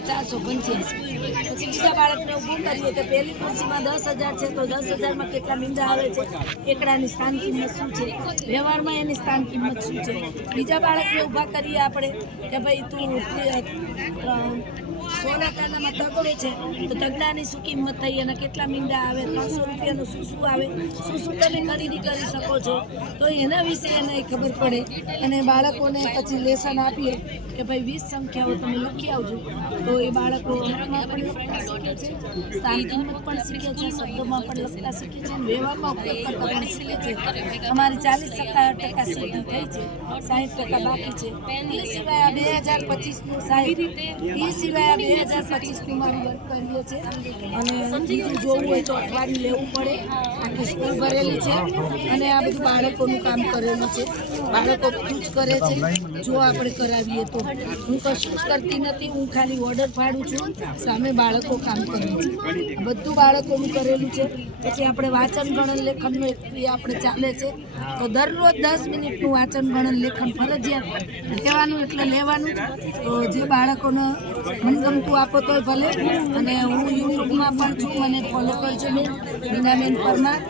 485। પછી બીજા બાળકને ઊભું કરીએ તો પહેલી ખુરશીમાં 10,000 છે, તો 10,000માં કેટલા મીંડા આવે છે, એકડાની સ્થાન કિંમત શું છે, વ્યવહારમાં એની સ્થાન કિંમત શું છે। બીજા બાળકને ઊભા કરીએ આપણે કે ભાઈ તું 16 કાનામાં તગડો છે, તો તગડાની શું કિંમત થઈ અને કેટલા મીંડા આવે, 300 રૂપિયાનું શું આવે, શું તમે ખરીદી કરી શકો છો, તો એના વિશે એને ખબર પડે। અને બાળકોને પછી લેસન આપીએ કે ભાઈ 20 સંખ્યાઓ તમે લખી આવજો, તો એ બાળકો પણ લખતા શીખે છે, સ્થાન કિંમત પણ શીખે છે, શબ્દોમાં પણ લખતા શીખે છે, વ્યવહારમાં ઉપયોગ કરતા પણ શીખે છે। અમારી 40% સિદ્ધિ થઈ છે, 60% બાકી છે। એ સિવાય 2025નું સાહેબ, એ સિવાય 2025નું મારું વર્ક કરીએ છીએ। અને બીજું જોવું હોય તો અઠવાડિયું લેવું પડે, આખી સ્કૂલ ભરેલી છે અને આ બધું બાળકોનું કામ કરેલું છે, બાળકો બધું જ કરે છે। જો આપણે કરાવીએ તો હું કશું જ કરતી નથી, હું ખાલી ઓર્ડર ફાડું છું, સામે બાળકો કામ કરે છે, બધું બાળકોનું કરેલું છે। પછી આપણે વાંચન ગણન લેખનનું એક ક્રિયા આપણે ચાલે છે, તો દરરોજ 10 મિનિટનું વાંચન ગણન લેખન ફરજિયાત લેવાનું, એટલે લેવાનું જ। તો જે બાળકોને મનગમતું આપો તોય ભલે, અને હું યુટ્યુબમાં પણ છું, મને ફોલો કરજો બેન, મીનાબેન પરમાર।